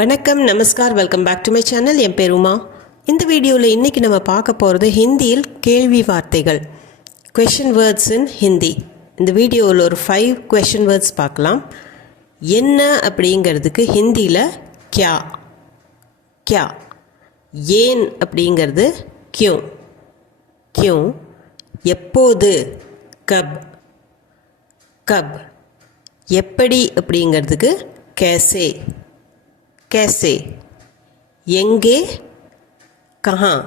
வணக்கம், நமஸ்கார், welcome back to my channel. என் பேர் உமா. இந்த வீடியோவில் இன்றைக்கி நம்ம பார்க்க போகிறது ஹிந்தியில் கேள்வி வார்த்தைகள், கொஷின் வேர்ட்ஸ் இன் ஹிந்தி. இந்த வீடியோவில் ஒரு 5 கொஷின் வேர்ட்ஸ் பார்க்கலாம். என்ன அப்படிங்கிறதுக்கு ஹிந்தியில் கியா, கியா. ஏன் அப்படிங்கிறது கியூ, கியூ. எப்போது, கப், கப். எப்படி அப்படிங்கிறதுக்கு கேசே, कैसे. எங்கே, கஹாं,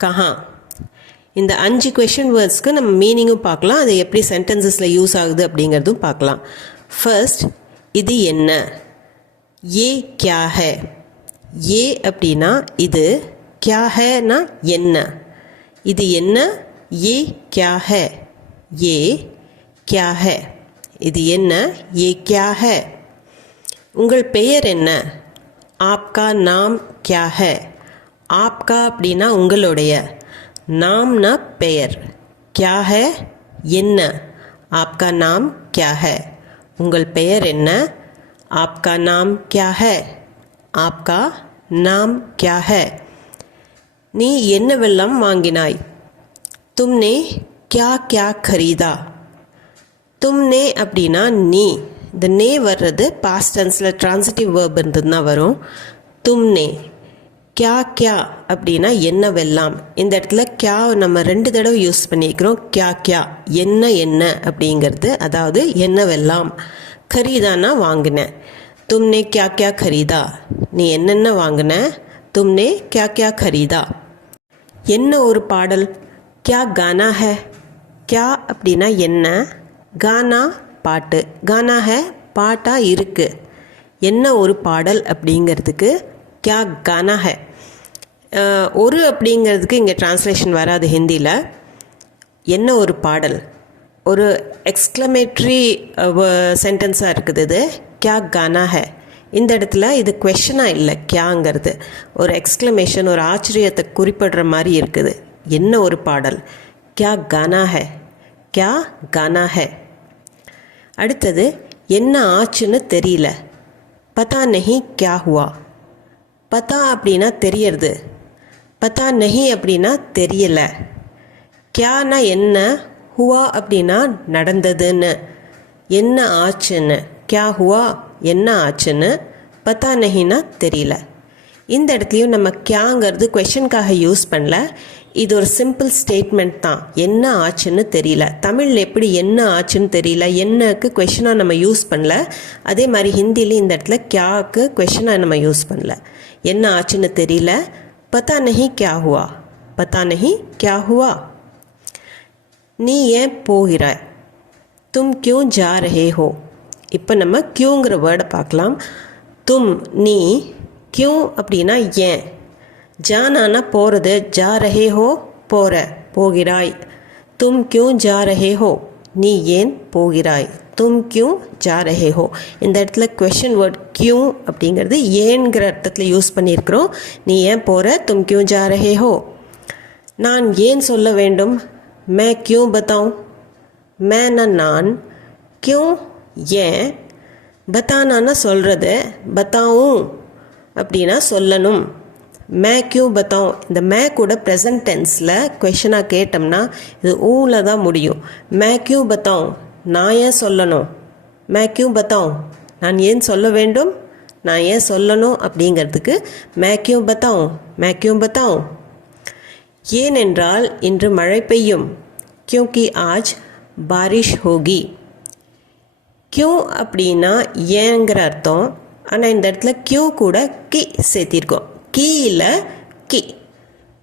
கஹாं. இந்த 5 கொஷின் வேர்ட்ஸ்க்கு நம்ம மீனிங்கும் பார்க்கலாம், அது எப்படி சென்டென்சஸில் யூஸ் ஆகுது அப்படிங்கிறதும் பார்க்கலாம். ஃபர்ஸ்ட், இது என்ன, ஏ கியா ஹே. ஏ அப்படின்னா இது, கியா ஹேனா என்ன. இது என்ன, ஏ கியா ஹே, ஏ கியா ஹே. இது என்ன, ஏ கியா ஹே. உங்கள் பெயர் என்ன, ஆப்கா நாம் கியா ஹே. ஆப்கா அப்படின்னா உங்களுடைய, நாம்னா பெயர், கியா ஹே என்ன, ஆப்கா நாம் கியா ஹே. உங்கள் பெயர் என்ன, ஆப்கா நாம் கியா ஹே, ஆப்கா நாம் கியா ஹே. நீ என்னவெல்லாம் வாங்கினாய், தும்னே கியா கியா खरीदा. தும்னே அப்படின்னா நீ, இந்த நே வர்றது பாஸ்ட் டென்ஸில் ட்ரான்சிட்டிவ் வேர்ப் இருந்ததுன்னா வரும். தும்னே. கியா கியா அப்படின்னா என்னவெல்லாம். இந்த இடத்துல கியா நம்ம 2 தடவை யூஸ் பண்ணிக்கிறோம். கியா கியா என்ன என்ன அப்படிங்கிறது, அதாவது என்னவெல்லாம். खरीदाனா வாங்கினேன், தும்னே கியா கியா खरीदा. நீ என்னென்ன வாங்கின, தும்னே கியா கியா खरीदा. என்ன ஒரு பாடல், கியா கானா ஹே. கியா அப்படின்னா என்ன, கானா பாட்டு, கானா ஹே பாட்டா இருக்கு. என்ன ஒரு பாடல் அப்படிங்கிறதுக்கு கியா கானா ஹே. ஒரு அப்படிங்கிறதுக்கு இங்கே டிரான்ஸ்லேஷன் வராது ஹிந்தியில். என்ன ஒரு பாடல், ஒரு எக்ஸ்க்ளமேட்ரி சென்டென்ஸாக இருக்குது இது, கியா கானா ஹே. இந்த இடத்துல இது கொஷனாக இல்லை, கியாங்கிறது ஒரு எக்ஸ்க்ளமேஷன், ஒரு ஆச்சரியத்தை குறிப்பிடுற மாதிரி இருக்குது. என்ன ஒரு பாடல், கியா கானா ஹே, கியா கானா ஹே. அடுத்தது, என்ன ஆச்சுன்னு தெரியல, பத்தா நஹி கியா ஹுவா. பத்தா அப்படின்னா தெரியறது, பத்தா நஹி அப்படின்னா தெரியல. கியானா என்ன, ஹுவா அப்படின்னா நடந்ததுன்னு, என்ன ஆச்சுன்னு. கியா ஹுவா என்ன ஆச்சுன்னு, பத்தா நஹினா தெரியல. இந்த இடத்துலையும் நம்ம கியாங்கிறது கொஷனுக்காக யூஸ் பண்ணல, இது ஒரு சிம்பிள் ஸ்டேட்மெண்ட் தான். என்ன ஆச்சுன்னு தெரியல. தமிழில் எப்படி என்ன ஆச்சுன்னு தெரியல, என்னக்கு கொஷனாக நம்ம யூஸ் பண்ணல, அதே மாதிரி ஹிந்திலையும் இந்த இடத்துல கியாவுக்கு கொஷனாக நம்ம யூஸ் பண்ணல. என்ன ஆச்சுன்னு தெரியல, பத்தா நஹி கியா ஹுவா, பத்தா நஹி கியா ஹுவா. நீ ஏன் போகிறாய், தும் கியூ ஜா ரஹே ஹோ. இப்போ நம்ம கியூங்கிற வேர்டை பார்க்கலாம். தும் நீ, கியூ அப்படின்னா ஏன், ஜானானா போகிறது, ஜா ரஹே ஹோ போகிற, போகிறாய். தும் கியூ ஜா ரஹே ஹோ, நீ ஏன் போகிறாய், தும் கியூ ஜா ரஹே ஹோ. இந்த இடத்துல கொஷன் வேர்ட் கியூ அப்படிங்கிறது ஏன்கிற அர்த்தத்தில் யூஸ் பண்ணியிருக்கிறோம். நீ ஏன் போகிற, தும் கியூ ஜா ரஹே ஹோ. நான் ஏன் சொல்ல வேண்டும், மே கியூ பத்தாவும். மேனா நான், கியூ ஏன், பத்தானானா சொல்கிறது, பத்தாவும் அப்படின்னா சொல்லணும். மே கியூ பத்தாவும். இந்த மே கூட ப்ரெசன்ட் டென்ஸில் கொஷனாக கேட்டோம்னா இது ஊவில் தான் முடியும். மே கியூ பத்தாவும், நான் ஏன் சொல்லணும், மே கியூ பத்தாவும் நான் ஏன் சொல்ல வேண்டும், நான் ஏன் சொல்லணும் அப்படிங்கிறதுக்கு மே கியூ பத்தாவும், மே கியூ பத்தாவும். ஏனென்றால் இன்று மழை பெய்யும், கியூக்கி ஆஜ் பாரிஷ் ஹோகி. கியூ அப்படின்னா ஏங்கிற அர்த்தம், ஆனால் இந்த இடத்துல கியூ கூட கி சேர்த்திருக்கோம். கீயில் கி,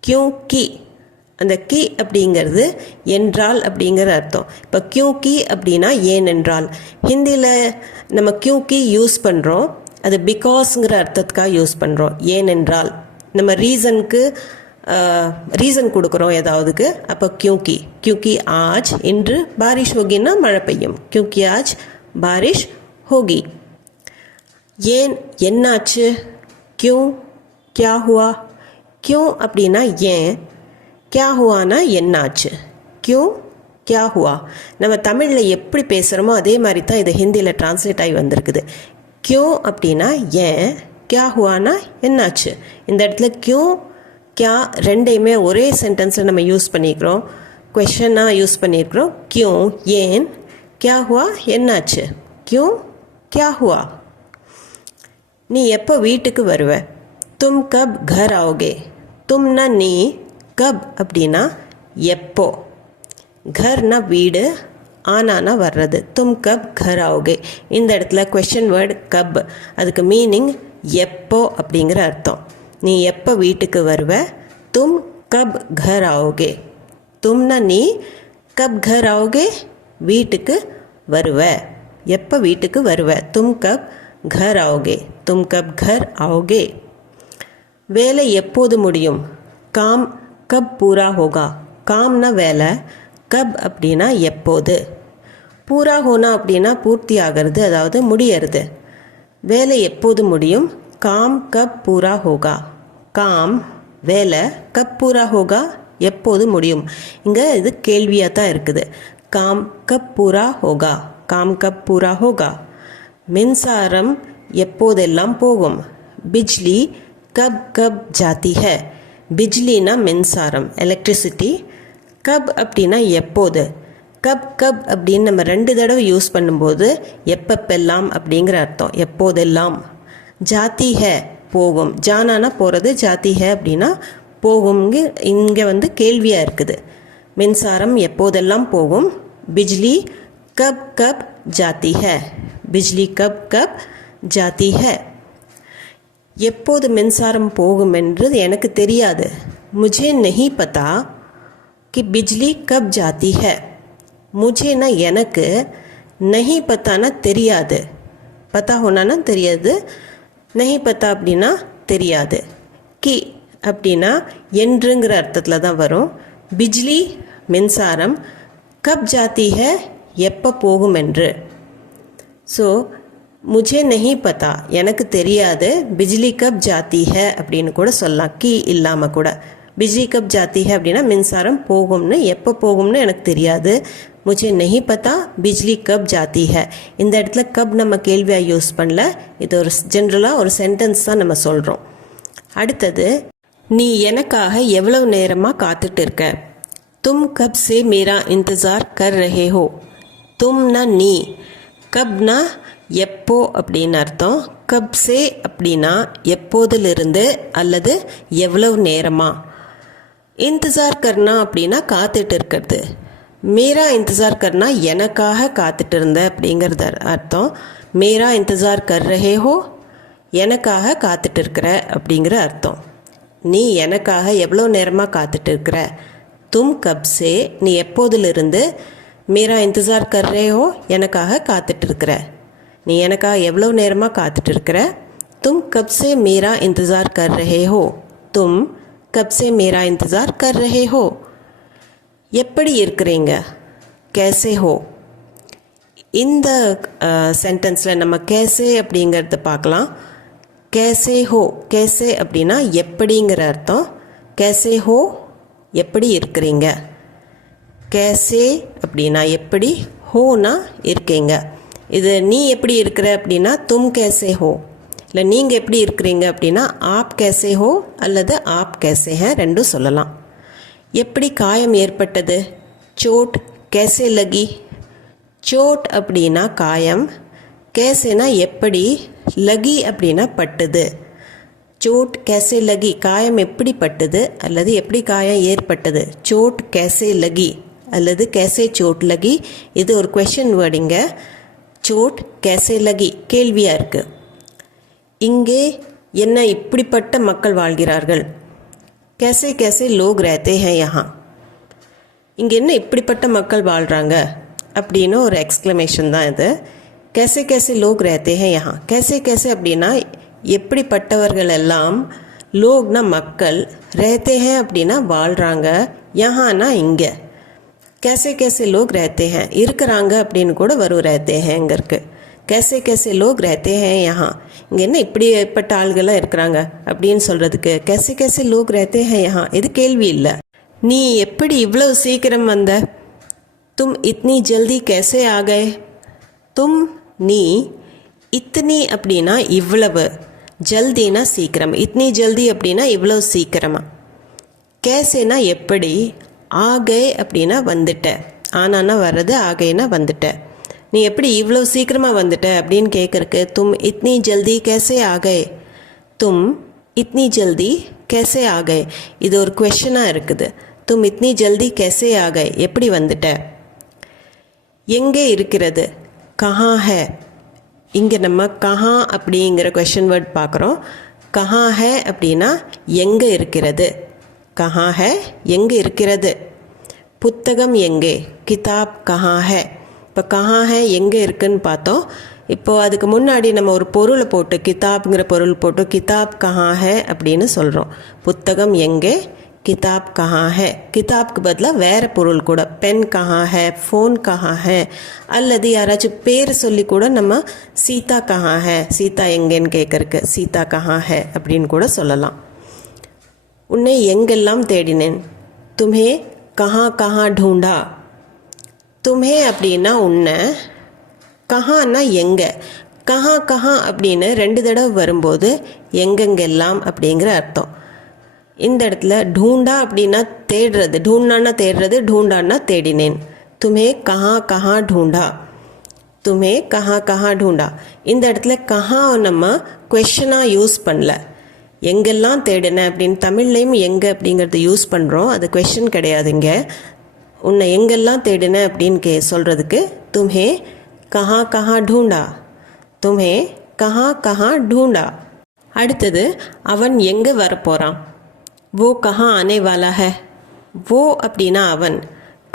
கியூ கி. அந்த கி அப்படிங்கிறது என்றால் அப்படிங்கிற அர்த்தம். இப்போ கியூ கி அப்படின்னா ஏனென்றால். ஹிந்தியில் நம்ம கியூ கி யூஸ் பண்ணுறோம், அது பிகாஸ்ங்கிற அர்த்தத்துக்காக யூஸ் பண்ணுறோம். ஏனென்றால் நம்ம ரீசனுக்கு ரீசன் கொடுக்குறோம் ஏதாவதுக்கு, அப்போ கியூக்கி. கியூக்கி ஆஜ் இன்று பாரிஷ் ஹோகின்னா மழை பெய்யும், கியூக்கி ஆஜ் பாரிஷ் ஹோகி. ஏன் என்னாச்சு, கியூ கியா ஹுவா. கியூ அப்படின்னா ஏன், கியா ஹுவானா என்னாச்சு, கியூ கியா ஹுவா. நம்ம தமிழில் எப்படி பேசுகிறோமோ அதே மாதிரி தான் இது ஹிந்தியில் டிரான்ஸ்லேட் ஆகி வந்திருக்குது. क्यों அப்படின்னா ஏன், क्या हुआனா என்னாச்சு. இந்த இடத்துல क्यों क्या ரெண்டையுமே ஒரே சென்டென்ஸில் நம்ம யூஸ் பண்ணிக்கிறோம். क्वेश्चनाக யூஸ் பண்ணியிருக்கிறோம். क्यों ஏன், क्या हुआ என்னாச்சு. क्यों क्या हुआ. நீ எப்போ வீட்டுக்கு வருவ. तुम कब घर आओगे. तुमனா நீ, कब அப்படின்னா எப்போ, घरனா வீடு, ஆனானா வர்றது. तुम कब घर आओगे. இந்த இடத்துல क्वेश्चन வேர்டு कब, அதுக்கு மீனிங் எப்போ அப்படிங்கிற அர்த்தம். நீ எப்போ வீட்டுக்கு வருவ. तुम कब घर आओगे. तुमனா நீ, कब घर आओगे வீட்டுக்கு வருவ, எப்போ வீட்டுக்கு வருவ. तुम कब घर आओगे. तुम कब घर आओगे. வேலை எப்போது முடியும். काम कब पूरा होगा. कामना வேலை, कब அப்படின்னா எப்போது. பூரா ஹோனா அப்படின்னா பூர்த்தி ஆகிறது, அதாவது முடியறது. வேலை எப்போது முடியும். காம் கப் பூரா ஹோகா. காம் வேலை, கப் பூரா ஹோகா எப்போது முடியும். இங்கே இது கேள்வியாக தான் இருக்குது. காம் கப் பூரா ஹோகா. காம் கப் பூரா ஹோகா. மின்சாரம் எப்போதெல்லாம் போகும். பிஜ்லி கப் கப் ஜாத்தி ஹை. பிஜ்லினா மின்சாரம், எலக்ட்ரிசிட்டி. கப் அப்படின்னா எப்போது. கப் கப் அப்படின்னு நம்ம 2 தடவை யூஸ் பண்ணும்போது எப்பப்பெல்லாம் அப்படிங்கிற அர்த்தம், எப்போதெல்லாம். ஜாத்தி ஹை போகும். ஜானானா போகிறது, ஜாத்தி ஹை அப்படின்னா போகும். இங்கே வந்து கேள்வியாக இருக்குது. மின்சாரம் எப்போதெல்லாம் போகும். பிஜ்லி கப் கப் ஜாத்தி ஹை. பிஜ்லி கப் கப் ஜாத்தி ஹை. எப்போது மின்சாரம் போகும் என்று எனக்கு தெரியாது. முझे नहीं पता कि बिजली कब जाती है. मुझेனா எனக்கு, नहीं पताனா தெரியாது, பத்தா ஹோனானா தெரியாது, नहीं पता அப்படின்னா தெரியாது. கி அப்படின்னா என்றுங்கிற அர்த்தத்தில் தான் வரும். பிஜ்லி மின்சாரம், கப் ஜாத்தி ஹை எப்போ போகும் என்று. ஸோ मुझे नहीं पता எனக்கு தெரியாது, பிஜ்லி கப் ஜாத்தி ஹை அப்படின்னு கூட சொல்லலாம், கி இல்லாமல் கூட. பிஜ்லி கப் ஜாத்தி ஹை அப்படின்னா மின்சாரம் போகும்னு, எப்போ போகும்னு எனக்கு தெரியாது. मुझे नहीं पता बिजली कब जाती है. இந்த இடத்துல கப் நம்ம கேள்வியாக யூஸ் பண்ணல, இது ஒரு ஜென்ரலாக ஒரு சென்டென்ஸ் தான் நம்ம சொல்கிறோம். அடுத்தது, நீ எனக்காக எவ்வளவு நேரமாக காத்துட்டு இருக்க. तुम कब से मेरा इंतज़ार कर रहे हो. तुमனா நீ, கப்னா எப்போ அப்படின்னு அர்த்தம். கப் சே அப்படின்னா எப்போதிலிருந்து அல்லது எவ்வளவு நேரமா. இன்தஜார் கர்னா அப்படின்னா காத்துட்டு இருக்கிறது. மேரா இன்தஜார் கர்னா எனக்காக காத்துட்டு இருந்த அப்படிங்கிறது அர்த்தம். மேரா இன்தஜார் கர் ரஹே ஹோ எனக்காக காத்துட்டு இருக்கிற அப்படிங்கிற அர்த்தம். நீ எனக்காக எவ்வளோ நேரமாக காத்துட்டு இருக்கிற. தும் கப் சே நீ எப்போதிலிருந்து, மேரா இன்தஜார் கர் ரஹே ஹோ எனக்காக காத்துட்டு இருக்கிற. நீ எனக்காக எவ்வளோ நேரமாக காத்துட்டு இருக்கிற. தும் கப் சே மேரா இன்தஜார் கர் ரஹே ஹோ. தும் கப் சே மேரா இன்தஜார் கர் ரஹே ஹோ. எப்படி இருக்கிறீங்க. கேசே ஹோ. இந்த சென்டென்ஸில் நம்ம கேசே அப்படிங்கிறத பார்க்கலாம். கேசே ஹோ, கேசே அப்படின்னா எப்படிங்கிற அர்த்தம். கேசே ஹோ எப்படி இருக்கிறீங்க. கேசே அப்படின்னா எப்படி, ஹோனா இருக்கீங்க. இது நீ எப்படி இருக்கிற அப்படின்னா தும் கேசே ஹோ. இல்லை நீங்கள் எப்படி இருக்கிறீங்க அப்படின்னா ஆப் கேசே ஹோ அல்லது ஆப் கேசே ஹே ரெண்டும் சொல்லலாம். எப்படி காயம் ஏற்பட்டது. சோட் கேசே லகி. சோட் அப்படின்னா காயம், கேசேனா எப்படி, லகி அப்படின்னா பட்டுது. சோட் கேசே லகி காயம் எப்படி பட்டுது அல்லது எப்படி காயம் ஏற்பட்டது. சோட் கேசே லகி அல்லது கேசே சோட் லகி. இது ஒரு क्वेश्चन வேர்டிங்க. சோட் கேசே லகி கேள்வியாக இருக்குது. இங்கே என்ன இப்படிப்பட்ட மக்கள் வாழ்கிறார்கள். कैसे कैसे लोग रहते हैं यहाँ. இங்கே என்ன இப்படிப்பட்ட மக்கள் வாழ்கிறாங்க அப்படின்னு ஒரு எக்ஸ்க்ளமேஷன் தான் இது. कैसे कैसे लोग रहते हैं यहाँ. कैसे कैसे அப்படின்னா எப்படிப்பட்டவர்கள் எல்லாம், லோக்னா மக்கள், रहते हैं அப்படின்னா வாழ்கிறாங்க, யஹானா இங்கே. कैसे कैसे लोग रहते हैं இருக்கிறாங்க அப்படின்னு கூட வரும், रहते हैं இங்கே இருக்குது. कैसे कैसे लोग रहते हैं यहाँ. இங்கே என்ன இப்படிப்பட்ட ஆள்கள்லாம் இருக்கிறாங்க அப்படின்னு சொல்கிறதுக்கு कैसे कैसे लोग रहते हैं यहाँ இது கேள்வி இல்லை. நீ எப்படி இவ்வளவு சீக்கிரம் வந்த. तुम इतनी जल्दी कैसे आ गए. तुम நீ, இத்தனி அப்படின்னா இவ்வளவு, ஜல்தினா சீக்கிரம், இத்னி ஜல்தி அப்படின்னா இவ்வளவு சீக்கிரமாக. கேசேனா எப்படி, ஆகே அப்படின்னா வந்துட்ட, ஆனானா வர்றது, ஆகைனா வந்துட்ட. நீ எப்படி இவ்வளோ சீக்கிரமாக வந்துட்ட அப்படின்னு கேட்குறக்கு தும் இத்னி ஜல்தி கேசே ஆகே, தும் இத்னி ஜல்தி கேசே ஆகே. இது ஒரு கொஷனாக இருக்குது. தும் இத்னி ஜல்தி கேசே ஆகே, எப்படி வந்துட்ட. எங்கே இருக்கிறது, கஹா ஹே. இங்கே நம்ம கஹா அப்படிங்கிற கொஷன் வேர்ட் பார்க்குறோம். கஹா ஹே அப்படின்னா எங்கே இருக்கிறது, கஹா ஹே எங்கே இருக்கிறது. புத்தகம் எங்கே, கிதாப் கஹா ஹே. இப்போ கஹா ஹே எங்கே இருக்குன்னு பார்த்தோம். இப்போது அதுக்கு முன்னாடி நம்ம ஒரு பொருளை போட்டு, கிதாப்ங்கிற பொருள் போட்டு கிதாப் கஹா ஹே அப்படின்னு சொல்கிறோம். புத்தகம் எங்கே, கிதாப் கஹா ஹே. கிதாப்க்கு பதிலாக வேறு பொருள் கூட, பென் கஹா ஹே, ஃபோன் கஹா ஹே, அல்லது யாராச்சும் பேர் சொல்லி கூட நம்ம சீதா கஹா ஹே, சீதா எங்கேன்னு கேட்குறக்கு சீதா கஹா ஹே அப்படின்னு கூட சொல்லலாம். உன்னை எங்கெல்லாம் தேடினேன், தும்ஹே கஹா கஹா ढूंढा. தும்ஹே அப்படின்னா உன்னை, கஹான்னா எங்கே. கஹா கஹா அப்படின்னு 2 தடவை வரும்போது எங்கெங்கெல்லாம் அப்படிங்கிற அர்த்தம். இந்த இடத்துல ढूंढा அப்படின்னா தேடுறது, ढूंढना தேடுறது, ढूंढाன்னா தேடினேன். தும்ஹே கஹா கஹா ढूंढा, தும்ஹே கஹா கஹா ढूंढा. இந்த இடத்துல கஹா நம்ம கொஷனாக யூஸ் பண்ணல, எங்கெல்லாம் தேடினேன் அப்படின்னு. தமிழ்லேயும் எங்கே அப்படிங்கிறது யூஸ் பண்ணுறோம், அது கொஷன் கிடையாதுங்க. உன்னை எங்கெல்லாம் தேடினேன் அப்படின்னு சொல்கிறதுக்கு தும்ஹே கஹா கஹா ढूंढा, தும்ஹே கஹா கஹா ढूंढा. அடுத்தது அவன் எங்கே வரப்போகிறான். वो कहाँ आने वाला है. वो அப்படின்னா அவன்,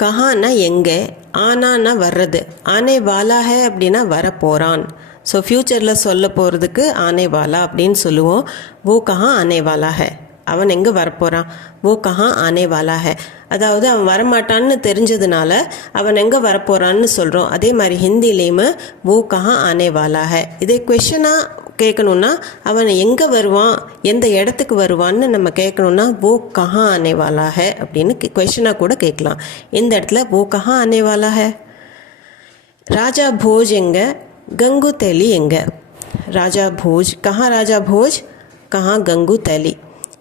கஹான்னா எங்கே, ஆனான்னா வர்றது, ஆனே வாலா ஹே அப்படின்னா வரப்போகிறான். ஸோ ஃப்யூச்சரில் சொல்ல போகிறதுக்கு ஆனே வாலா அப்படின்னு சொல்லுவோம். वो कहाँ आने वाला है, அவன் எங்கே வரப்போகிறான். वो कहाँ आने वाला है, அதாவது அவன் வரமாட்டான்னு தெரிஞ்சதுனால அவன் எங்கே வரப்போகிறான்னு சொல்கிறோம். அதே மாதிரி ஹிந்திலேயுமே वो कहाँ आने वाला है. இதே கொஷனாக கேட்கணுன்னா அவன் எங்கே வருவான், எந்த இடத்துக்கு வருவான்னு நம்ம கேட்கணுன்னா वो कहाँ आने वाला है அப்படின்னு கொஷனாக கூட கேட்கலாம். இந்த இடத்துல वो कहाँ आने वाला है. ராஜா போஜ் எங்கே, கங்கு தேலி எங்கே. ராஜா போஜ், கஹா ராஜா போஜ், கஹா கங்கு தேலி.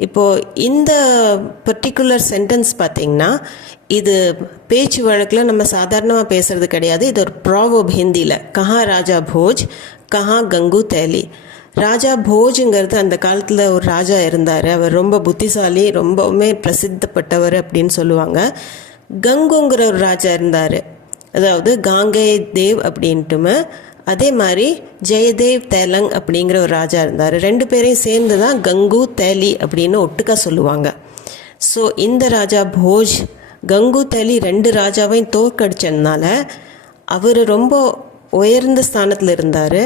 இப்போது இந்த பர்டிகுலர் சென்டென்ஸ் பார்த்திங்கன்னா இது பேச்சு வழக்கில் நம்ம சாதாரணமாக பேசுகிறது கிடையாது. இது ஒரு ப்ராவர்ப் ஹிந்தியில். கஹா ராஜா போஜ், கஹா கங்கு தேலி. ராஜா போஜுங்கிறது அந்த காலத்தில் ஒரு ராஜா இருந்தார். அவர் ரொம்ப புத்திசாலி, ரொம்பவுமே பிரசித்தப்பட்டவர் அப்படின்னு சொல்லுவாங்க. கங்குங்கிற ஒரு ராஜா இருந்தார், அதாவது காங்கே தேவ் அப்படின்ட்டுமே. அதே மாதிரி ஜெயதேவ் தேலங் அப்படிங்கிற ஒரு ராஜா இருந்தார். 2 பேரையும் சேர்ந்து தான் கங்கு தேலி அப்படின்னு ஒட்டுக்கா சொல்லுவாங்க. ஸோ இந்த ராஜா போஜ் கங்கு தேலி 2 ராஜாவையும் தோற்கடிச்சதுனால அவர் ரொம்ப உயர்ந்த ஸ்தானத்தில் இருந்தார்.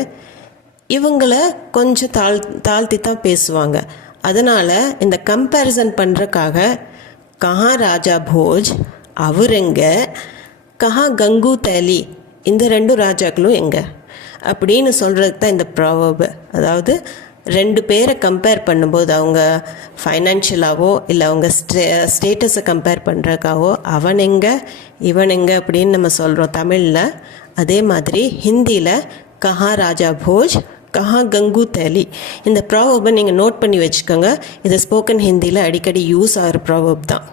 இவங்கள கொஞ்சம் தாழ்த்தி தான் பேசுவாங்க. அதனால் இந்த கம்பேரிசன் பண்ணுறக்காக கஹா ராஜா போஜ் அவர் எங்கே, கஹா கங்கு தேலி இந்த 2 ராஜாக்களும் எங்கே அப்படின்னு சொல்கிறதுக்கு தான் இந்த ப்ராவர்பு. அதாவது 2 பேரை கம்பேர் பண்ணும்போது அவங்க ஃபைனான்ஷியலாகவோ இல்லை அவங்க ஸ்டேட்டஸை கம்பேர் பண்ணுறக்காவோ அவன் எங்கே இவன் எங்கே அப்படின்னு நம்ம சொல்கிறோம் தமிழில். அதே மாதிரி ஹிந்தியில் கஹா ராஜா போஜ், கஹா கங்கு தேலி. இந்த ப்ராவர்பை நீங்கள் நோட் பண்ணி வச்சுக்கோங்க. இது ஸ்போக்கன் ஹிந்தியில் அடிக்கடி யூஸ் ஆகிற ப்ராவர்ப் தான்.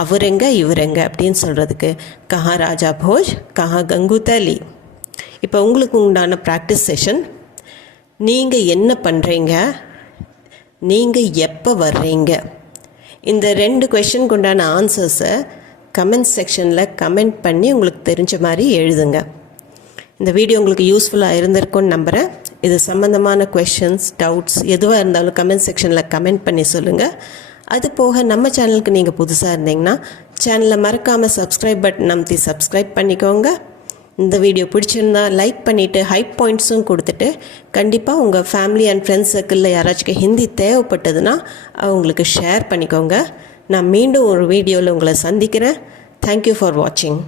அவர் எங்கே இவர் எங்கே அப்படின்னு சொல்கிறதுக்கு கஹா ராஜா போஜ், கஹா கங்கு தேலி. இப்போ உங்களுக்கு உண்டான ப்ராக்டிஸ் செஷன். நீங்கள் என்ன பண்ணுறீங்க, நீங்கள் எப்போ வர்றீங்க, இந்த 2 கொஷனுக்கு உண்டான ஆன்சர்ஸை கமெண்ட் செக்ஷனில் கமெண்ட் பண்ணி உங்களுக்கு தெரிஞ்ச மாதிரி எழுதுங்க. இந்த வீடியோ உங்களுக்கு யூஸ்ஃபுல்லாக இருந்திருக்கும்னு நம்புகிறேன். இது சம்மந்தமான கொஷின்ஸ், டவுட்ஸ் எதுவாக இருந்தாலும் கமெண்ட் செக்ஷனில் கமெண்ட் பண்ணி சொல்லுங்கள். அது போக நம்ம சேனலுக்கு நீங்கள் புதுசாக இருந்தீங்கன்னா சேனலை மறக்காமல் சப்ஸ்கிரைப் பட்டன் அமுத்தி சப்ஸ்கிரைப் பண்ணிக்கோங்க. இந்த வீடியோ பிடிச்சிருந்தா லைக் பண்ணிவிட்டு ஹைப் பாயிண்ட்ஸும் கொடுத்துட்டு கண்டிப்பாக உங்கள் ஃபேமிலி அண்ட் ஃப்ரெண்ட்ஸ் சர்க்கிளில் யாராச்சும் ஹிந்தி தேவைப்பட்டதுன்னா அவங்களுக்கு ஷேர் பண்ணிக்கோங்க. நான் மீண்டும் ஒரு வீடியோவில் உங்களை சந்திக்கிறேன். தேங்க்யூ ஃபார் வாட்சிங்.